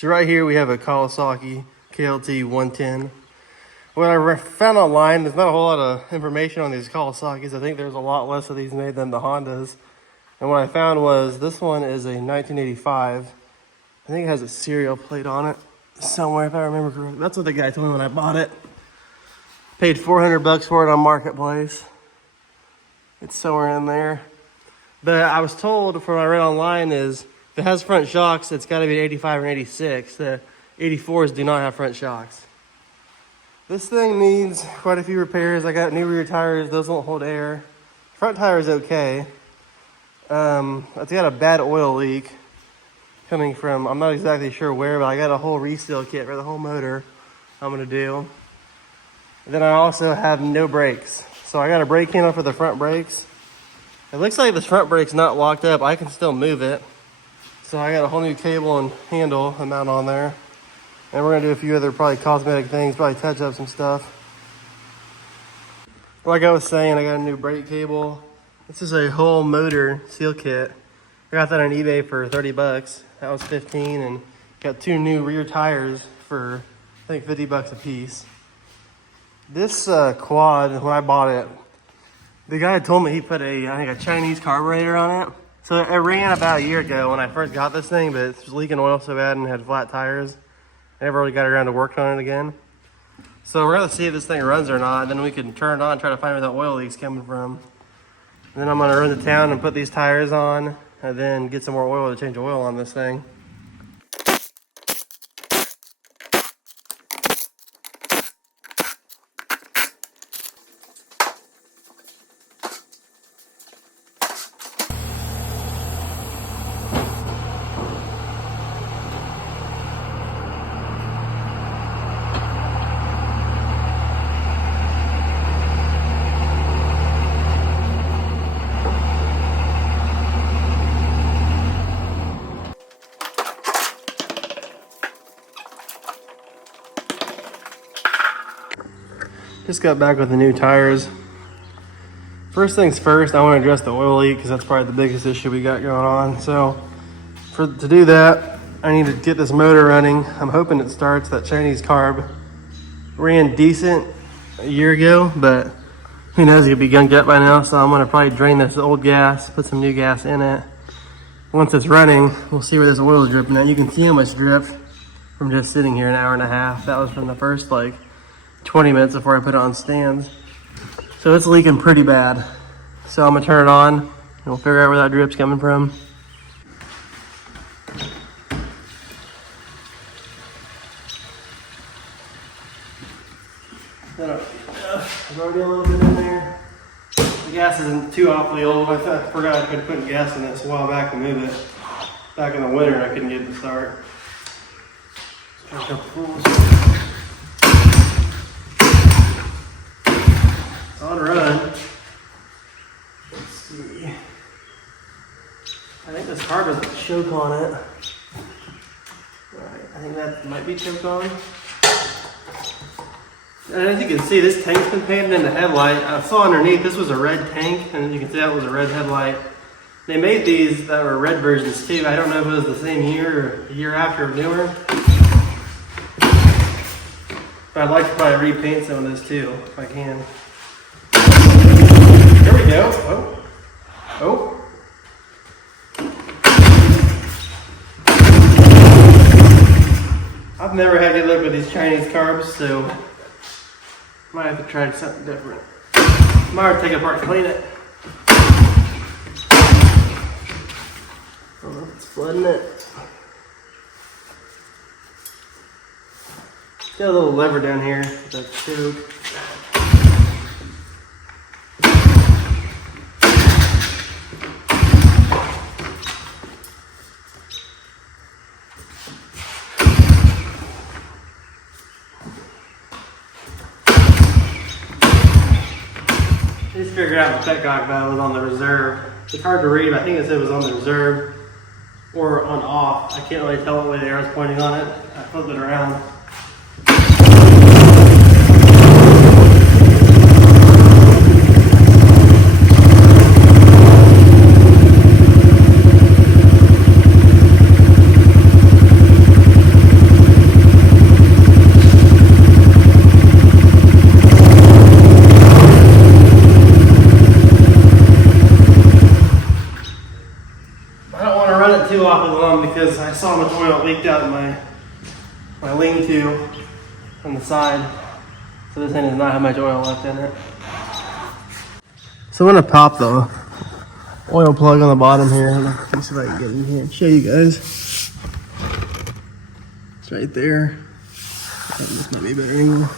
So right here we have a Kawasaki KLT 110. What I found online, there's not a whole lot of information on these Kawasaki's. I think there's a lot less of these made than the Hondas. And what I found was this one is a 1985. I think it has a serial plate on it somewhere, if I remember correctly. That's what the guy told me when I bought it. Paid $400 for it on Marketplace. It's somewhere in there. But I was told from what I read online is if it has front shocks, it's got to be an 85 or 86. The 84s do not have front shocks. This thing needs quite a few repairs. I got new rear tires. Those won't hold air. Front tire is okay. It's got a bad oil leak coming from, I'm not exactly sure where, but I got a whole reseal kit for the whole motor I'm going to do. And then I also have no brakes. So I got a brake handle for the front brakes. It looks like this front brake's not locked up. I can still move it. So I got a whole new cable and handle to mount on there. And we're gonna do a few other probably cosmetic things, probably touch up some stuff. Like I was saying, I got a new brake cable. This is a whole motor seal kit. I got that on eBay for 30 bucks. That was 15, and got two new rear tires for I think 50 bucks a piece. This quad, when I bought it, the guy told me he put I think a Chinese carburetor on it. So it ran about a year ago when I first got this thing, but it was leaking oil so bad and had flat tires. I never really got around to working on it again. So we're gonna see if this thing runs or not, and then we can turn it on and try to find where the oil leak's coming from. And then I'm gonna run to town and put these tires on, and then get some more oil to change oil on this thing. Just got back with the new tires. First things first, I want to address the oil leak because that's probably the biggest issue we got going on. So to do that, I need to get this motor running. I'm hoping it starts. That Chinese carb ran decent a year ago, but who knows, it could be gunked up by now. So I'm going to probably drain this old gas, put some new gas in it. Once it's running, we'll see where this oil is dripping at. You can see how much dripped from just sitting here an hour and a half. That was from the first 20 minutes before I put it on stands. So it's leaking pretty bad. So I'm gonna turn it on and we'll figure out where that drip's coming from. There's already a little bit in there. The gas isn't too awfully old. I forgot I could put gas in this a while back to move it. Back in the winter, I couldn't get it to start. On run. Let's see. I think this carb has a choke on it. Alright, I think that might be choked on. And as you can see, this tank's been painted in the headlight. I saw underneath this was a red tank, and you can see that was a red headlight. They made these that were red versions too. I don't know if it was the same year or a year after or newer. But I'd like to probably repaint some of this too, if I can. There we go. Oh. I've never had good luck with these Chinese carbs, so might have to try something different. Might have to take it apart and clean it. Oh, it's flooding it. Got a little lever down here with that choke. I just figured out the petcock valve was on the reserve. It's hard to read, but I think it said it was on the reserve or on off. I can't really tell what way the arrow's pointing on it. I flipped it around. out of my lean-to on the side. So this thing does not have much oil left in it. So I'm gonna pop the oil plug on the bottom here. Let me see if I can get in here and show you guys. It's right there. This might be a better angle.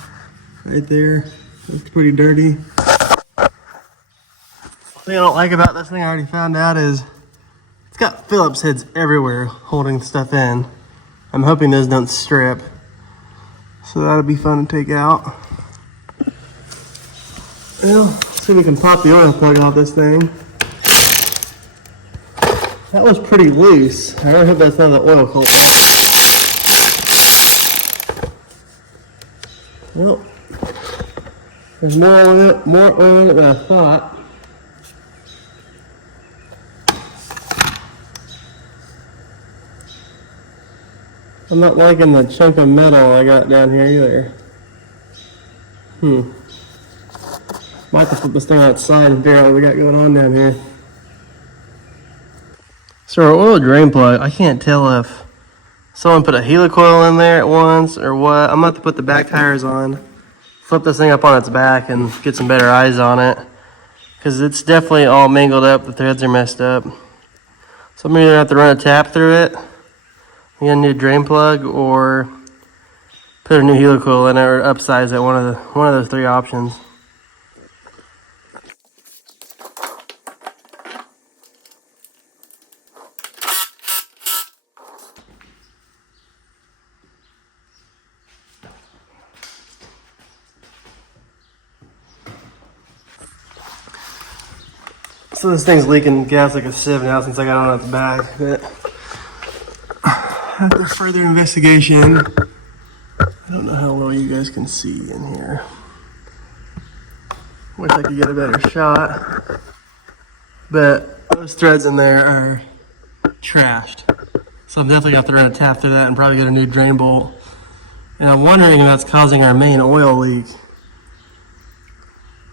Right there. It's pretty dirty. The thing I don't like about this thing, I already found out, is it's got Phillips heads everywhere holding stuff in. I'm hoping those don't strip. So that'll be fun to take out. Well, let's see if we can pop the oil plug off this thing. That was pretty loose. I really hope that's not the oil culprit. Well, there's more oil in it than I thought. I'm not liking the chunk of metal I got down here either. Might have to flip this thing outside and figure out what we got going on down here. So our oil drain plug, I can't tell if someone put a helicoil in there at once or what. I'm about to put the back tires on, flip this thing up on its back and get some better eyes on it, because it's definitely all mangled up. The threads are messed up. So I'm either have to run a tap through it, get a new drain plug, or put a new helicoil in it, or upsize it. One of those three options. So this thing's leaking gas like a sieve now since I got it on its back. But after further investigation, I don't know how well you guys can see in here. Wish I could get a better shot. But those threads in there are trashed. So I'm definitely going to have to run a tap through that and probably get a new drain bolt. And I'm wondering if that's causing our main oil leak.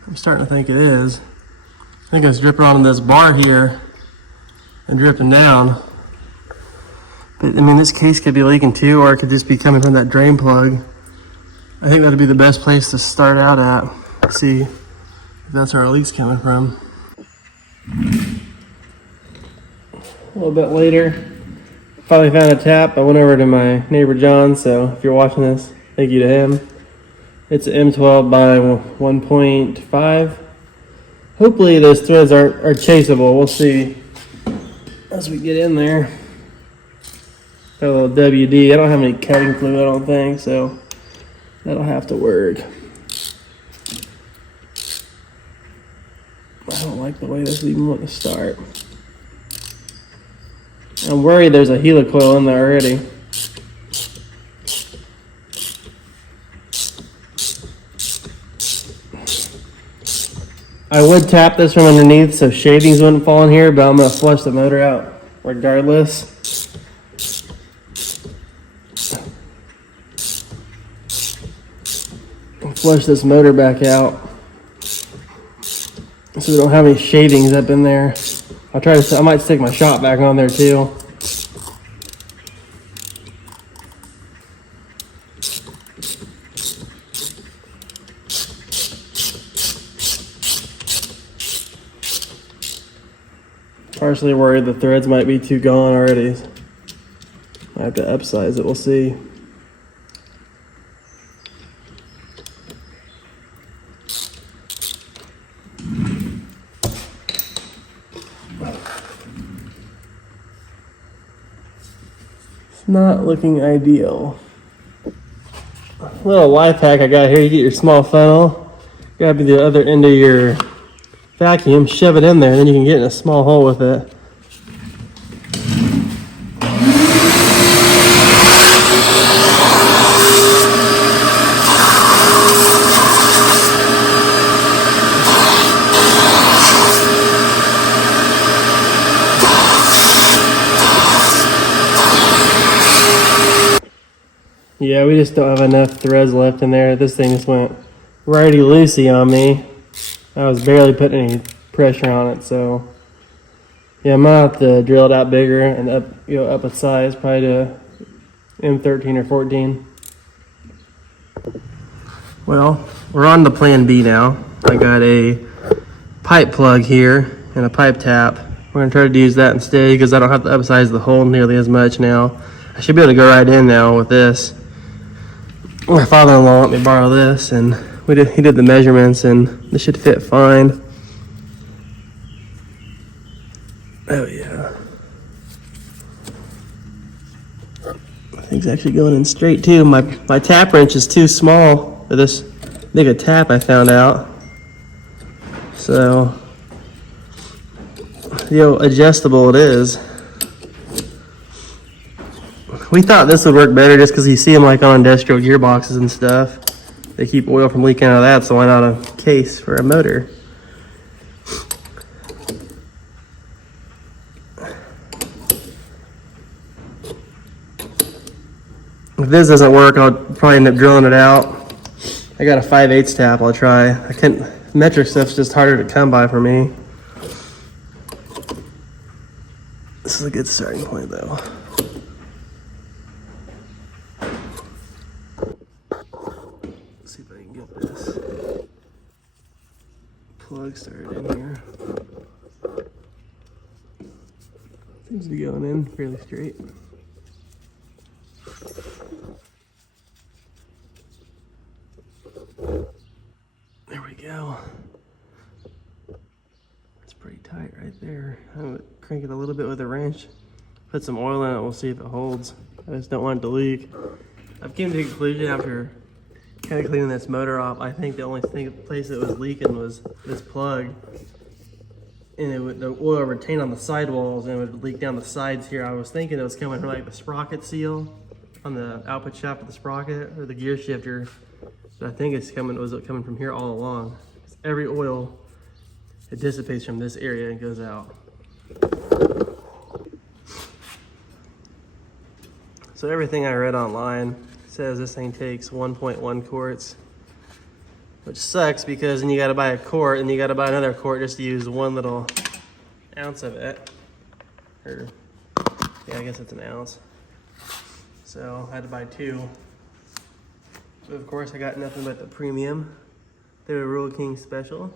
I'm starting to think it is. I think it's dripping on this bar here and dripping down. But I mean, this case could be leaking too, or it could just be coming from that drain plug. I think that'd be the best place to start out at. See if that's where our leak's coming from. A little bit later, finally found a tap. I went over to my neighbor John, so if you're watching this, thank you to him. It's an M12 by 1.5. Hopefully those threads are chaseable. We'll see as we get in there. Got a little WD. I don't have any cutting fluid, I don't think, so that'll have to work. I don't like the way this even went to start. I'm worried there's a helicoil in there already. I would tap this from underneath so shavings wouldn't fall in here, but I'm going to flush the motor out regardless. Flush this motor back out so we don't have any shavings up in there. I might stick my shot back on there too. Partially worried the threads might be too gone already. I have to upsize it, we'll see. It's not looking ideal. Little life hack I got here, you get your small funnel, grab the other end of your vacuum, shove it in there, and then you can get in a small hole with it. Yeah, we just don't have enough threads left in there. This thing just went righty-loosey on me. I was barely putting any pressure on it, so yeah, I might have to drill it out bigger and up a size, probably to M13 or 14. Well, we're on to plan B now. I got a pipe plug here and a pipe tap. We're gonna try to use that instead because I don't have to upsize the hole nearly as much now. I should be able to go right in now with this. My father-in-law let me borrow this, and he did the measurements, and this should fit fine. Oh yeah. I think it's actually going in straight too. My tap wrench is too small for this big a tap, I found out. So, adjustable it is. We thought this would work better just because you see them like on industrial gearboxes and stuff. They keep oil from leaking out of that, so why not a case for a motor? If this doesn't work, I'll probably end up drilling it out. I got a 5/8 tap I'll try. Metric stuff's just harder to come by for me. This is a good starting point though. Let's see if I can get this plug started in here. Seems to be going in fairly straight. There we go. It's pretty tight right there. I'm gonna crank it a little bit with a wrench. Put some oil in it, we'll see if it holds. I just don't want it to leak. I've came to the conclusion after kind of cleaning this motor off, I think the only place that was leaking was this plug. And the oil would retain on the sidewalls and it would leak down the sides here. I was thinking it was coming from like the sprocket seal on the output shaft of the sprocket or the gear shifter. But I think it was coming from here all along. Every oil, it dissipates from this area and goes out. So everything I read online says this thing takes 1.1 quarts, which sucks because then you gotta buy a quart and you gotta buy another quart just to use 1 little ounce of it. Or, yeah, I guess it's an ounce. So I had to buy 2. So of course I got nothing but the premium. They're a Rural King special.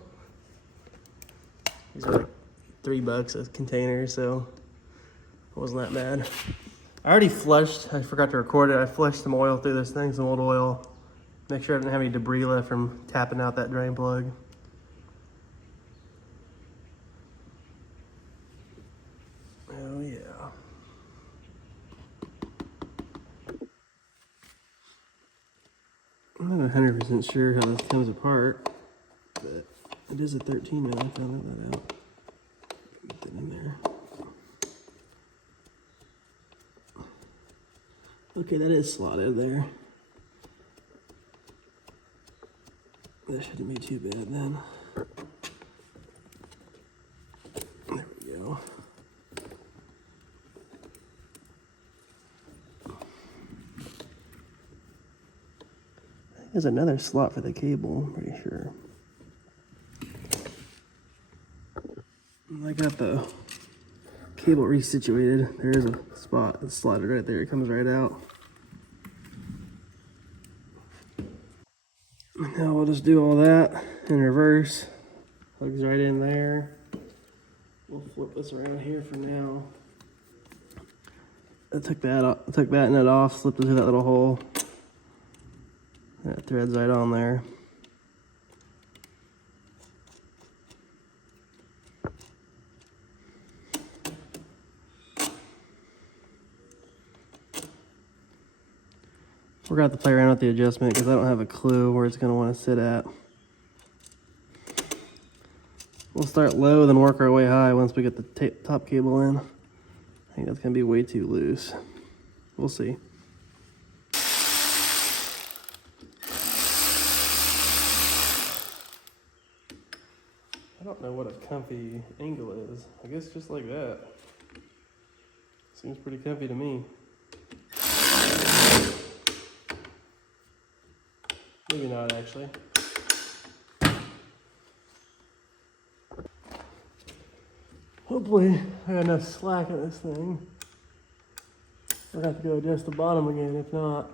These are like $3 a container, so it wasn't that bad. I already flushed, I forgot to record it, I flushed some oil through this thing, some old oil. Make sure I didn't have any debris left from tapping out that drain plug. Oh yeah. I'm not 100% sure how this comes apart, but it is a 13 now, I found that out. Get that in there. Okay, that is slotted there. That shouldn't be too bad then. There we go. I think there's another slot for the cable, I'm pretty sure. I got the cable resituated. There is a spot that's slotted right there. It comes right out. Now we'll just do all that in reverse. Plugs right in there. We'll flip this around here for now. I took that nut off, slipped it through that little hole. That thread's right on there. We're gonna have to play around with the adjustment because I don't have a clue where it's gonna want to sit at. We'll start low, then work our way high once we get the top cable in. I think that's gonna be way too loose. We'll see. I don't know what a comfy angle is. I guess just like that. Seems pretty comfy to me. Maybe not actually. Hopefully I got enough slack in this thing. We're gonna have to go adjust the bottom again, if not.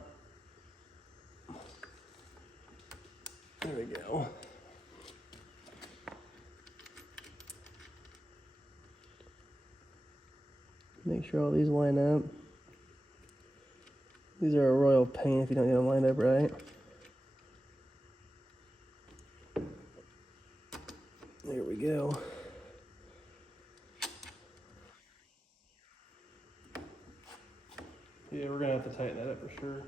There we go. Make sure all these line up. These are a royal pain if you don't get them lined up right. There we go. Yeah, we're gonna have to tighten that up for sure.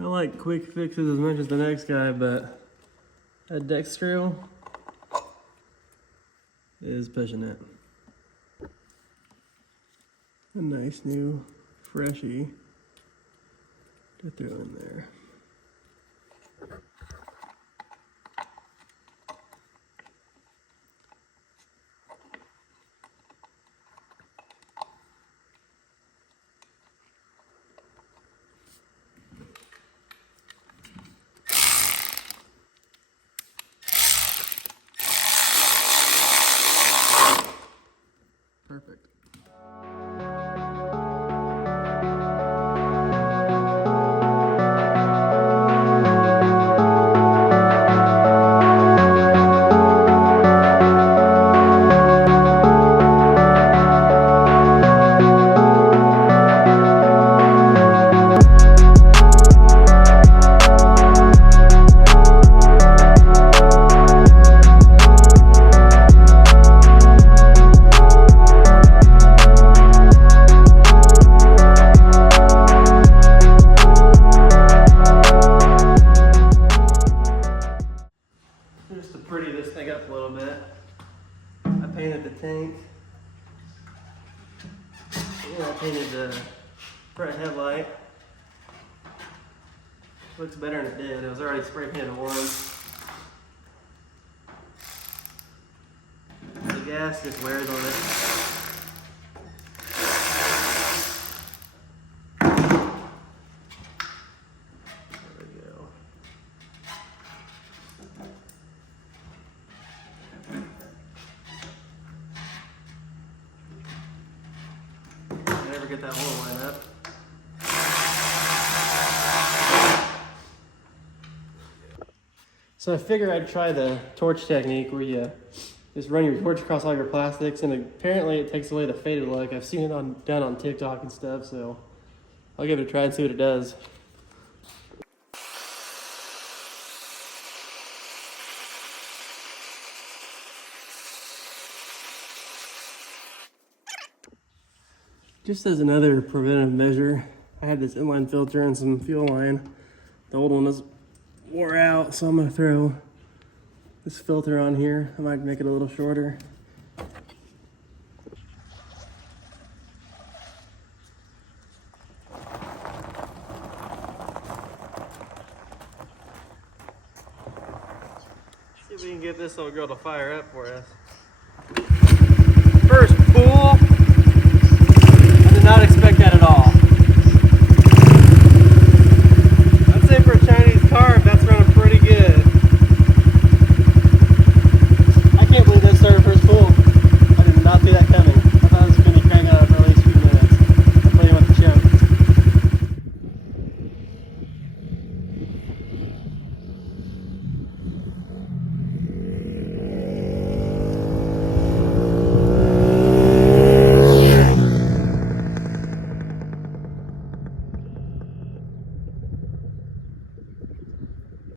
I like quick fixes as much as the next guy, but that deck screw is pushing it. A nice new freshie to throw in there. Perfect. Just to pretty this thing up a little bit, I painted the tank, and I painted the front headlight. Looks better than it did. It was already spray painted once. The gas just wears on it. Never get that hole lined up. So I figured I'd try the torch technique where you just run your torch across all your plastics, and apparently it takes away the faded look. I've seen it done on TikTok and stuff, so I'll give it a try and see what it does. Just as another preventive measure, I had this inline filter and some fuel line. The old one is wore out, so I'm gonna throw this filter on here. I might make it a little shorter. See if we can get this old girl to fire up for us.